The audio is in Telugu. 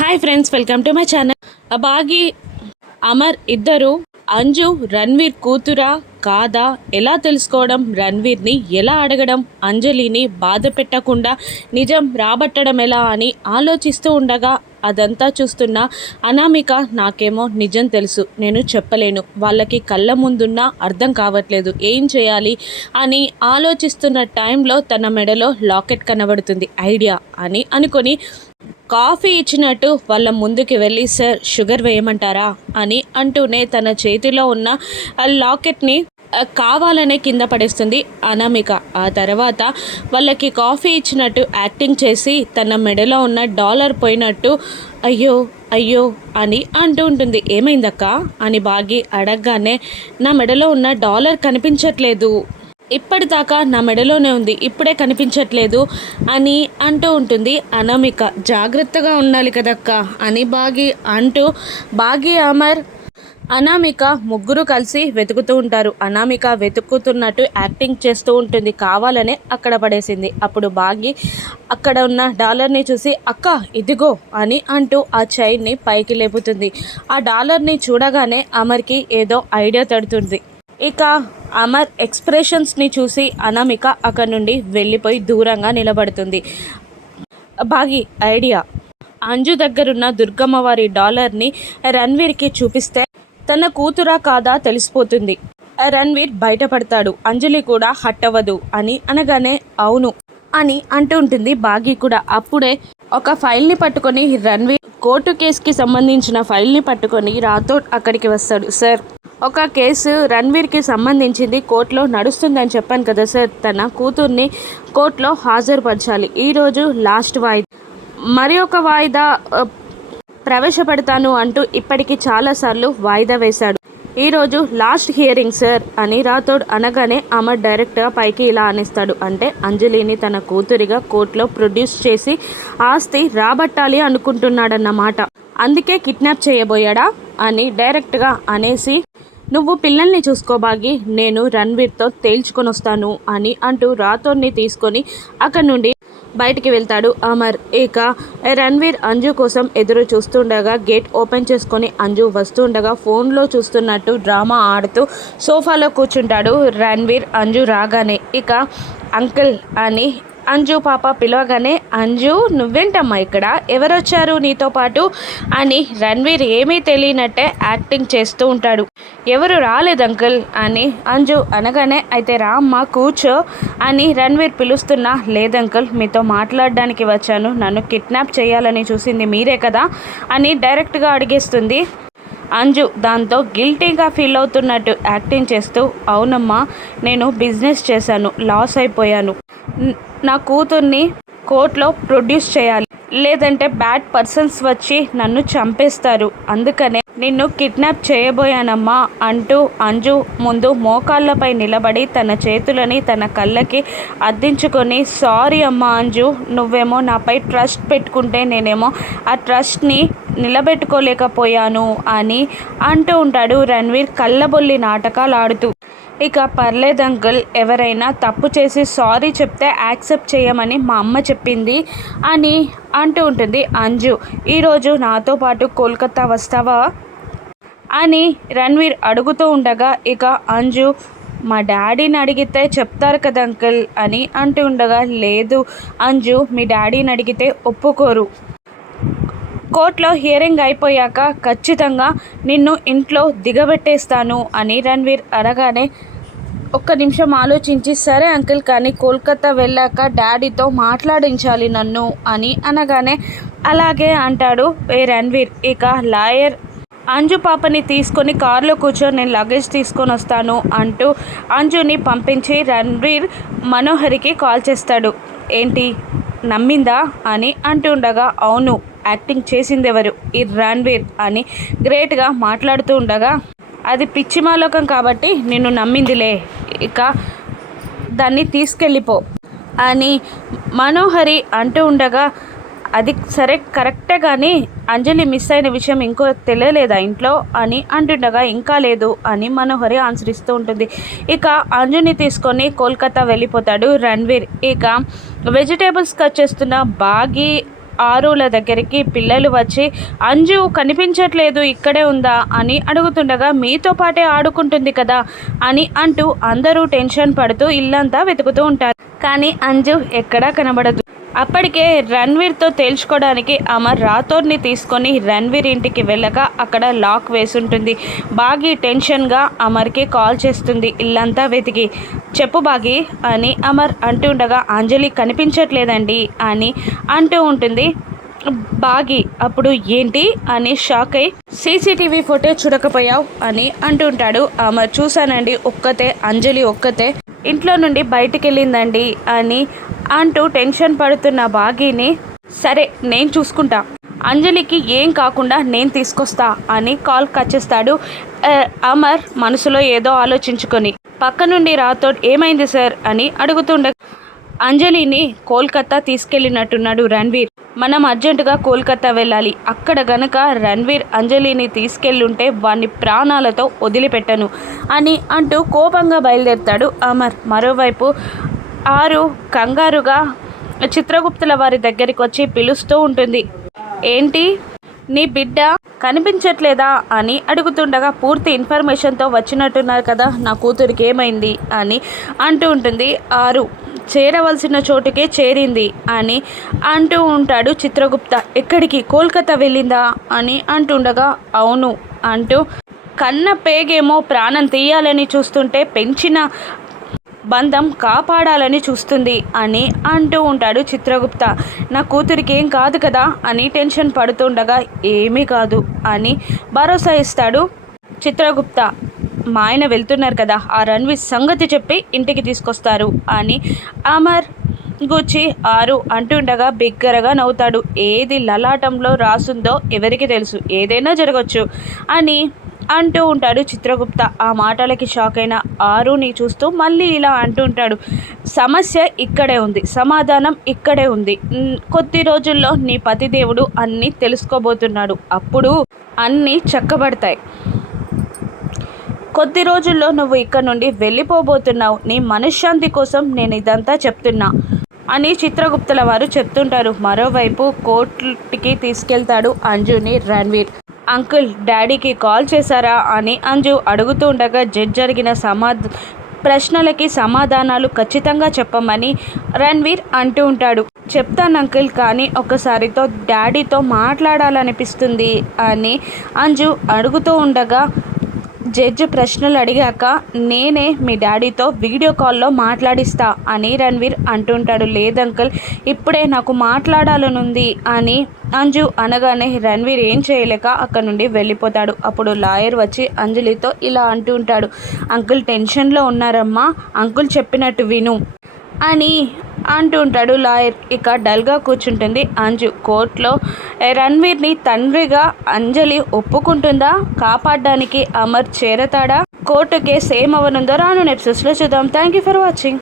Hi friends, welcome to my channel. Baaghi Amar ఇద్దరు అంజు రణ్వీర్ కూతురా కాదా ఎలా తెలుసుకోవడం, రణ్వీర్ని ఎలా అడగడం, అంజలిని బాధ పెట్టకుండా నిజం రాబట్టడం ఎలా అని ఆలోచిస్తూ ఉండగా అదంతా చూస్తున్న అనామిక నాకేమో నిజం తెలుసు, నేను చెప్పలేను, వాళ్ళకి కళ్ళ ముందున్నా అర్థం కావట్లేదు, ఏం చేయాలి అని ఆలోచిస్తున్న టైంలో తన మెడలో లాకెట్ కనబడుతుంది. ఐడియా అని అనుకొని కాఫీ ఇచ్చినట్టు వాళ్ళ ముందుకి వెళ్ళి, సార్ షుగర్ వేయమంటారా అని అంటూనే తన చేతిలో ఉన్న లాకెట్ని కావాలనే కింద పడేస్తుంది అనామిక. ఆ తర్వాత వాళ్ళకి కాఫీ ఇచ్చినట్టు యాక్టింగ్ చేసి తన మెడలో ఉన్న డాలర్ పోయినట్టు అయ్యో అయ్యో అని అంటూ ఉంటుంది. ఏమైందక్క అని బాగి అడగగానే, నా మెడలో ఉన్న డాలర్ కనిపించట్లేదు, ఇప్పటిదాకా నా మెడలోనే ఉంది, ఇప్పుడే కనిపించట్లేదు అని అంటూ ఉంటుంది అనామిక. జాగ్రత్తగా ఉండాలి కదక్క అని బాగి అమర్ అనామిక ముగ్గురు కలిసి వెతుకుతూ ఉంటారు. అనామిక వెతుకుతున్నట్టు యాక్టింగ్ చేస్తూ ఉంటుంది, కావాలనే అక్కడ పడేసింది. అప్పుడు బాగి అక్కడ ఉన్న డాలర్ని చూసి, అక్క ఇదిగో అని అంటూ ఆ చైన్ని పైకి లేపుతుంది. ఆ డాలర్ని చూడగానే అమర్కి ఏదో ఐడియా తడుతుంది. ఇక అమర్ ఎక్స్ప్రెషన్స్ని చూసి అనామిక అక్కడి నుండి వెళ్ళిపోయి దూరంగా నిలబడుతుంది. బాగి ఐడియా, అంజు దగ్గరున్న దుర్గమ్మ వారి డాలర్ని రణ్వీర్కి చూపిస్తే తన కూతురా కాదా తెలిసిపోతుంది, రణ్వీర్ బయటపడతాడు, అంజలి కూడా హట్ అవ్వదు అని అనగానే అవును అని అంటూ ఉంటుంది బాగి కూడా. అప్పుడే ఒక ఫైల్ని పట్టుకొని రణ్వీర్ కోర్టు కేసుకి సంబంధించిన ఫైల్ని పట్టుకొని రాథోడ్ అక్కడికి వస్తాడు. సార్, ఒక కేసు రణ్వీర్కి సంబంధించింది కోర్టులో నడుస్తుందని చెప్పాను కదా సార్, తన కూతుర్ని కోర్టులో హాజరుపరచాలి, ఈరోజు లాస్ట్ వాయిదా, మరి ఒక వాయిదా ప్రవేశపెడతాను అంటూ ఇప్పటికీ చాలాసార్లు వాయిదా వేశాడు, ఈరోజు లాస్ట్ హియరింగ్ సార్ అని రాథోడ్ అనగానే అమర్ డైరెక్ట్గా పైకి ఇలా అనేస్తాడు. అంటే అంజలిని తన కూతురిగా కోర్టులో ప్రొడ్యూస్ చేసి ఆస్తి రాబట్టాలి అనుకుంటున్నాడన్నమాట, అందుకే కిడ్నాప్ చేయబోయాడా అని డైరెక్ట్గా అనేసి, నువ్వు పిల్లల్ని చూసుకో బాగి, నేను రణ్వీర్తో తేల్చుకొని వస్తాను అని అంటూ రాథోడ్ని తీసుకొని అక్కడి నుండి బయటికి వెళ్తాడు అమర్. ఇక రణ్వీర్ అంజు కోసం ఎదురు చూస్తుండగా గేట్ ఓపెన్ చేసుకొని అంజు వస్తుండగా ఫోన్లో చూస్తున్నట్టు డ్రామా ఆడుతూ సోఫాలో కూర్చుంటాడు రణ్వీర్. అంజు రాగానే ఇక అంకుల్ అని అంజు పాప పిలవగానే, అంజు నువ్వేంటమ్మా ఇక్కడ, ఎవరొచ్చారు నీతో పాటు అని రణ్వీర్ ఏమీ తెలియనట్టే యాక్టింగ్ చేస్తూ ఉంటాడు. ఎవరు రాలేదు అంకుల్ అని అంజు అనగానే, అయితే రా అమ్మ కూర్చో అని రణ్వీర్ పిలుస్తున్నా, లేదంకుల్ మీతో మాట్లాడడానికి వచ్చాను, నన్ను కిడ్నాప్ చేయాలని చూసింది మీరే కదా అని డైరెక్ట్గా అడిగేస్తుంది అంజు. దాంతో గిల్టీగా ఫీల్ అవుతున్నట్టు యాక్టింగ్ చేస్తూ, అవునమ్మా నేను బిజినెస్ చేశాను, లాస్ అయిపోయాను, నా కూతుర్ని కోర్టులో ప్రొడ్యూస్ చేయాలి, లేదంటే బ్యాడ్ పర్సన్స్ వచ్చి నన్ను చంపేస్తారు, అందుకనే నిన్ను కిడ్నాప్ చేయబోయానమ్మా అంటూ అంజు ముందు మోకాళ్ళపై నిలబడి తన చేతులని తన కళ్ళకి అద్దించుకొని, సారీ అమ్మా అంజు, నువ్వేమో నాపై ట్రస్ట్ పెట్టుకుంటే నేనేమో ఆ ట్రస్ట్ని నిలబెట్టుకోలేకపోయాను అని అంటూ ఉంటాడు రణ్వీర్ కళ్ళబొల్లి నాటకాలు ఆడుతూ. ఇక పర్లేదు అంకుల్, ఎవరైనా తప్పు చేసి సారీ చెప్తే యాక్సెప్ట్ చేయమని మా అమ్మ చెప్పింది అని అంటూ ఉంటుంది అంజు. ఈరోజు నాతో పాటు కోల్కతా వస్తావా అని రణ్వీర్ అడుగుతూ ఉండగా ఇక అంజు, మా డాడీని అడిగితే చెప్తారు కదా అంకుల్ అని అంటూ ఉండగా, లేదు అంజు, మీ డాడీని అడిగితే ఒప్పుకోరు, కోర్టులో హియరింగ్ అయిపోయాక ఖచ్చితంగా నిన్ను ఇంట్లో దిగబెట్టేస్తాను అని రణ్వీర్ అనగానే, ఒక్క నిమిషం ఆలోచించి, సరే అంకుల్, కానీ కోల్కతా వెళ్ళాక డాడీతో మాట్లాడించాలి నన్ను అని అనగానే, అలాగే అంటాడు రణ్వీర్. ఇక లాయర్ అంజు పాపని తీసుకొని కారులో కూర్చొని నేను లగేజ్ తీసుకొని వస్తాను అంటూ అంజుని పంపించి రణ్వీర్ మనోహరికి కాల్ చేస్తాడు. ఏంటి నమ్మిందా అని అంటుండగా, అవును, యాక్టింగ్ చేసింది ఎవరు, ఈ రణ్వీర్ అని గ్రేట్గా మాట్లాడుతూ ఉండగా, అది పిచ్చిమాలోకం కాబట్టి నిన్ను నమ్మిందిలే, ఇక దాన్ని తీసుకెళ్ళిపో అని మనోహరి అంటూ ఉండగా, అది సరే కరెక్టే, కానీ అంజలి మిస్ అయిన విషయం ఇంకో తెలియలేదా ఇంట్లో అని అంటుండగా, ఇంకా లేదు అని మనోహరి ఆన్సర్ ఇస్తూ ఉంటుంది. ఇక అంజుని తీసుకొని కోల్కతా వెళ్ళిపోతాడు రణ్వీర్. ఇక వెజిటేబుల్స్ కట్ చేస్తున్న బాగి ఆరుల దగ్గరికి పిల్లలు వచ్చి అంజు కనిపించట్లేదు ఇక్కడే ఉందా అని అడుగుతుండగా మీతో పాటే ఆడుకుంటుంది కదా అని అంటూ అందరూ టెన్షన్ పడుతూ ఇల్లంతా వెతుకుతూ ఉంటారు. కానీ అంజు ఎక్కడా కనబడదు. అప్పటికే రణ్వీర్తో తేల్చుకోవడానికి అమర్ రాథోడ్ని తీసుకొని రణ్వీర్ ఇంటికి వెళ్ళగా అక్కడ లాక్ వేసుంటుంది. బాగి టెన్షన్గా అమర్కి కాల్ చేస్తుంది ఇల్లంతా వెతికి. చెప్పు బాగి అని అమర్ అంటుండగా అంజలి కనిపించట్లేదండి అని అంటూ ఉంటుంది. బాగి అప్పుడు ఏంటి అని షాక్ అయి సీసీటీవీ ఫుటేజ్ చూడకపోయావు అని అంటుంటాడు. అమర్ చూశానండి, ఒక్కతే అంజలి ఒక్కతే ఇంట్లో నుండి బయటికి వెళ్ళిందండి అని అంటూ టెన్షన్ పడుతున్న బాగీని సరే నేను చూసుకుంటా, అంజలికి ఏం కాకుండా నేను తీసుకొస్తా అని కాల్ కట్ చేస్తాడు. అమర్ మనసులో ఏదో ఆలోచించుకొని పక్క నుండి రాథోడ్ ఏమైంది సార్ అని అడుగుతుండ అంజలిని కోల్కతా తీసుకెళ్ళినట్టున్నాడు రణ్వీర్. మనం అర్జెంటుగా కోల్కతా వెళ్ళాలి. అక్కడ గనక రణ్వీర్ అంజలిని తీసుకెళ్ళుంటే వాణ్ణి ప్రాణాలతో వదిలిపెట్టను అని అంటూ కోపంగా బయలుదేరుతాడు అమర్. మరోవైపు ఆరు కంగారుగా చిత్రగుప్తుల వారి దగ్గరికి వచ్చి పిలుస్తూ ఉంటుంది. ఏంటి నీ బిడ్డ కనిపించట్లేదా అని అడుగుతుండగా పూర్తి ఇన్ఫర్మేషన్తో వచ్చినట్టున్నారు కదా, నా కూతురికి ఏమైంది అని అంటూ ఉంటుంది. ఆరు చేరవలసిన చోటుకే చేరింది అని అంటూ ఉంటాడు చిత్రగుప్త. ఎక్కడికి, కోల్కతా వెళ్ళిందా అని అంటుండగా అవును అంటూ కన్న పేగేమో ప్రాణం తీయాలని చూస్తుంటే పెంచిన బంధం కాపాడాలని చూస్తుంది అని అంటూ ఉంటాడు చిత్రగుప్త. నా కూతురికి ఏం కాదు కదా అని టెన్షన్ పడుతుండగా ఏమీ కాదు అని భరోసా ఇస్తాడు చిత్రగుప్త. మా ఆయన వెళ్తున్నారు కదా, ఆ రణ్వీర్ సంగతి చెప్పి ఇంటికి తీసుకొస్తారు అని అమర్ గుచ్చి ఆరు అంటుండగా బిగ్గరగా నవ్వుతాడు. ఏది లలాటంలో రాసుందో ఎవరికి తెలుసు, ఏదైనా జరగచ్చు అని అంటూ ఉంటాడు చిత్రగుప్త. ఆ మాటలకి షాక్ అయిన ఆరుని చూస్తూ మళ్ళీ ఇలా అంటూ ఉంటాడు. సమస్య ఇక్కడే ఉంది, సమాధానం ఇక్కడే ఉంది. కొద్ది రోజుల్లో నీ పతిదేవుడు అన్నీ తెలుసుకోబోతున్నాడు, అప్పుడు అన్నీ చక్కబడతాయి. కొద్ది రోజుల్లో నువ్వు ఇక్కడ నుండి వెళ్ళిపోబోతున్నావు. నీ మనశ్శాంతి కోసం నేను ఇదంతా చెప్తున్నా అని చిత్రగుప్తుల వారు చెప్తుంటారు. మరోవైపు కోర్టుకి తీసుకెళ్తాడు అంజుని రణ్వీర్. అంకుల్ డాడీకి కాల్ చేశారా అని అంజు అడుగుతూ ఉండగా జడ్జి జరిగిన ప్రశ్నలకి సమాధానాలు ఖచ్చితంగా చెప్పమని రణ్వీర్ అంటూ ఉంటాడు. చెప్తాను అంకుల్, కానీ ఒక్కసారితో డాడీతో మాట్లాడాలనిపిస్తుంది అని అంజు అడుగుతూ ఉండగా జడ్జి ప్రశ్నలు అడిగాక నేనే మీ డాడీతో వీడియో కాల్లో మాట్లాడిస్తా అని రణ్వీర్ అంటుంటాడు. లేదంకుల్, ఇప్పుడే నాకు మాట్లాడాలనుంది అని అంజు అనగానే రణ్వీర్ ఏం చేయలేక అక్కడ నుండి వెళ్ళిపోతాడు. అప్పుడు లాయర్ వచ్చి అంజలితో ఇలా అంటూ ఉంటాడు. అంకుల్ టెన్షన్లో ఉన్నారమ్మా, అంకుల్ చెప్పినట్టు విను అని అంటూ ఉంటాడు లాయర్. ఇక డల్గా కూర్చుంటుంది అంజు. కోర్టులో రణ్వీర్ని తండ్రిగా అంజలి ఒప్పుకుంటుందా, కాపాడడానికి అమర్ చేరతాడా, కోర్టు కేసు ఏమవనుందో రాను ఎపిసోడ్స్లో చూద్దాం. Thank you for watching.